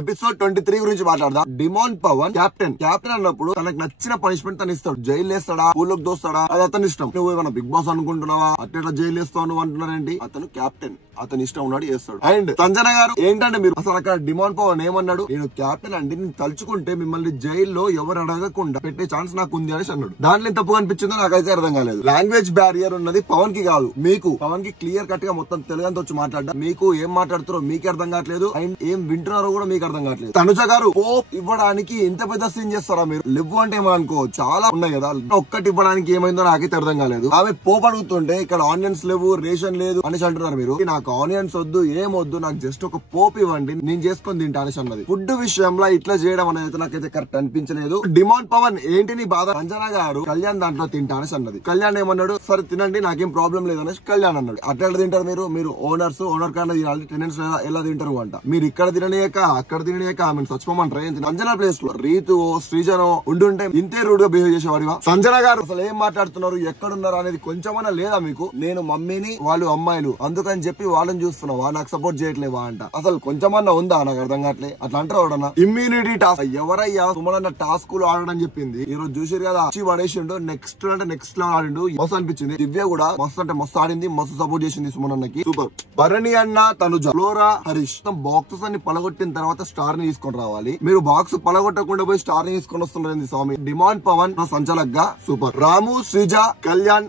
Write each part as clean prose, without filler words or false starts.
Episode 23 గురించి మాట్లాడదాం. Demand Pawan captain అన్నప్పుడు తనకు నచ్చిన పనిష్మెంట్ తను ఇస్తాడు. జైలు వేస్తాడా, ఊళ్ళోకి దోస్తాడా, అది అతని ఇష్టం. నువ్వు ఏమైనా బిగ్ బాస్ అనుకుంటున్నావా, అట్లా జైలు వేస్తావు నువ్వు అంటున్నారేంటి? అతను కెప్టెన్, అతని ఇష్టం ఉన్నాడు చేస్తాడు. అండ్ సంజన గారు ఏంటంటే మీరు అసలు అక్కడ డిమాండ్ పవన్ ఏమన్నాడు, నేను కెప్టెన్ అండి, నేను తలుచుకుంటే మిమ్మల్ని జైల్లో ఎవరు అడగకుండా పెట్టే ఛాన్స్ నాకు ఉంది అనేసి అన్నాడు. దాంట్లో తప్పు అనిపించిందో నాకైతే అర్థం కాలేదు. లాంగ్వేజ్ బ్యారియర్ ఉన్నది పవన్ కి కాదు, మీకు. పవన్ కి క్లియర్ కట్ గా మొత్తం తెలుగుతో వచ్చి మాట్లాడ్డా, మీకు ఏం మాట్లాడుతారో మీకు అర్థం కావట్లేదు, అండ్ ఏం వింటున్నారో కూడా మీకు అర్థం కావట్లేదు. తనుజ గారు పోప్ ఇవ్వడానికి ఎంత పెద్ద సీన్ చేస్తారా మీరు? లివ్ అంటే ఏమో అనుకో, చాలా ఉన్నాయి కదా, ఒక్కటి ఇవ్వడానికి ఏమైందో నాకైతే అర్థం కాలేదు. ఆమె పోప్ అడుగుతుంటే ఇక్కడ ఆనియన్స్ లేవు, రేషన్ లేదు అనేసి అంటున్నారు మీరు. నాకు ఆనియన్స్ వద్దు, ఏం వద్దు, నాకు జస్ట్ ఒక పోప్ ఇవ్వండి, నేను చేసుకొని తింటా అనేసి అన్నది. ఫుడ్ విషయంలో ఇట్లా చేయడం అనేది నాకైతే కరెక్ట్ అనిపించలేదు. డిమాండ్ పవన్ ఏంటి నీ బాధ? సంజన గారు కళ్యాణ్ దాంట్లో తింటా అనేసి అన్నది. కళ్యాణ్ ఏమన్నాడు, సరే తినండి నాకేం ప్రాబ్లం లేదు అనేసి కళ్యాణ్ అన్నాడు. అట్లా తింటారు మీరు ఓనర్ కన్నా తినాలి, టెనెంట్స్ ఎలా తింటారు అంట. మీరు ఇక్కడ తినలేక అక్కడ తినలేక ఆమెను చచ్చిపోమంటారు. సంజన ప్లేస్ లో రీతు శ్రీజనో ఉండుంటే ఇంతే రూడ్ గా బిహేవ్ చేసేవాడివా? సంజన గారు అసలు ఏం మాట్లాడుతున్నారు, ఎక్కడున్నారు అనేది కొంచెమన్నా లేదా మీకు? నేను మమ్మీని, వాళ్ళు అమ్మాయిలు, అందుకని చెప్పి వాళ్ళని చూస్తున్నావా, నాకు సపోర్ట్ చేయట్లేవా అంట. అసలు కొంచెమన్నా ఉందా? నాకు అర్థం కావట్లే. అట్లా అంటారు ఎవడన్నా. ఇమ్యూనిటీ టాస్క్ ఎవరయ్యా సుమనన్న టాస్క్ లు ఆడడం చెప్పింది. ఈ రోజు చూసారు కదా, పడేసిండు. నెక్స్ట్ లెవెల్ ఆడిండు, మస్తు అనిపించింది. దివ్య కూడా మస్తు అంటే మస్తు ఆడింది, మస్తు సపోర్ట్ చేసింది సుమనన్నకి. సూపర్. భరణి అన్న, తనుజ, ఫ్లోరా, హరీష్ బాక్సెస్ అన్ని పలగొట్టిన తర్వాత స్టార్ ని తీసుకొని రావాలి. మీరు బాక్స్ పలగొట్టకుండా పోయి స్టార్ ని తీసుకొని వస్తున్నారు స్వామి. డిమాండ్ పవన్ సంచలక్ గా సూపర్. రాము, శ్రీజ, కళ్యాణ్,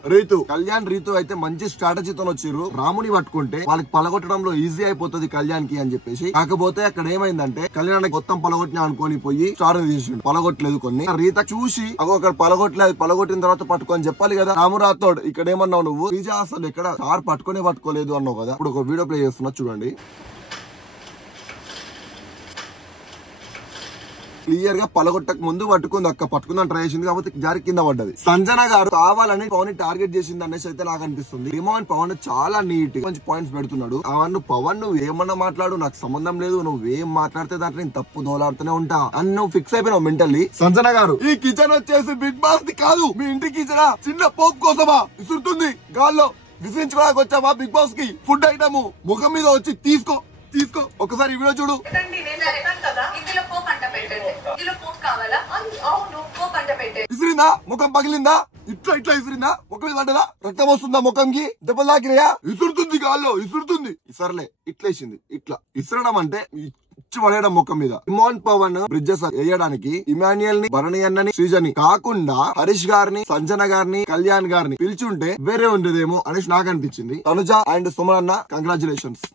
రీతు అయితే మంచి స్ట్రాటజీతో వచ్చారు. రాముని పట్టుకుంటే వాళ్ళకి పలగొట్టడంలో ఈజీ అయిపోతుంది కళ్యాణ్ కి అని చెప్పేసి. కాకపోతే అక్కడ ఏమైందంటే కళ్యాణ్ మొత్తం పలగొట్టినా అనుకోని పోయి స్టార్ ని తీసిండు. పలగొట్టలేదు కొన్ని. రీత చూసి అక్కడ పలగొట్టలేదు, పలగొట్టిన తర్వాత పట్టుకొని చెప్పాలి కదా. రాము రాథోడ్ ఇక్కడ ఏమన్నావు నువ్వు? శ్రీజ అసలు ఇక్కడ స్టార్ పట్టుకోలేదు అన్నావు కదా. ఇప్పుడు ఒక వీడియో ప్లే చేస్తున్నా చూడండి. క్లియర్ గా పలగొట్టక ముందు పట్టుకుంది, అక్క పట్టుకుందని ట్రై చేసింది కాబట్టి జారి కింద పడ్డది. సంజన గారు కావాలని పవన్ టార్గెట్ చేసింది అనేసి అయితే నాకు అనిపిస్తుంది. డిమాండ్ పవన్ చాలా నీట్ మంచి పాయింట్స్ పెడుతున్నాడు. పవన్ నువ్వు ఏమన్నా మాట్లాడు, నాకు సంబంధం లేదు, నువ్వేం మాట్లాడితే దాంట్లో నేను తప్పు దోలాడుతూనే ఉంటా అని నువ్వు ఫిక్స్ అయిపోయినావు మెంటల్లీ. సంజన గారు ఈ కిచెన్ వచ్చేసి బిగ్ బాస్ ది కాదు, మీ ఇంటి కిచెన్ చిన్న పోప్ కోసమా విసురుతుంది గాల్లో. విసిరించుకోవడానికి వచ్చావా బిగ్ బాస్ కి? ఫుడ్ ఐటమ్ ముఖం మీద వచ్చి తీసుకో ఒకసారి వీడియో చూడు. విసిరిందా? ముఖం పగిలిందా? ఇట్లా విసిరిందా? ముఖం మీద పడ్డదా? రక్తం వస్తుందా? ముఖంకి దెబ్బలు తాకినాయా? విసురుతుంది గాల్లో, విసురుతుంది. సర్లే ఇట్లేసింది. ఇట్లా విసరడం అంటే ఇచ్చి పడేయడం ముఖం మీద. డిమాండ్ పవన్ బ్రిడ్జెస్ వేయడానికి ఇమాన్యుయల్ ని, భరణి అన్నని, శ్రీజని కాకుండా హరీష్ గారిని, సంజన గారిని, కళ్యాణ్ గారిని పిలిచుంటే వేరే ఉండేదేమో అనేసి నాకు అనిపించింది. తనుజ అండ్ సుమన్ అన్న కంగ్రాచులేషన్స్.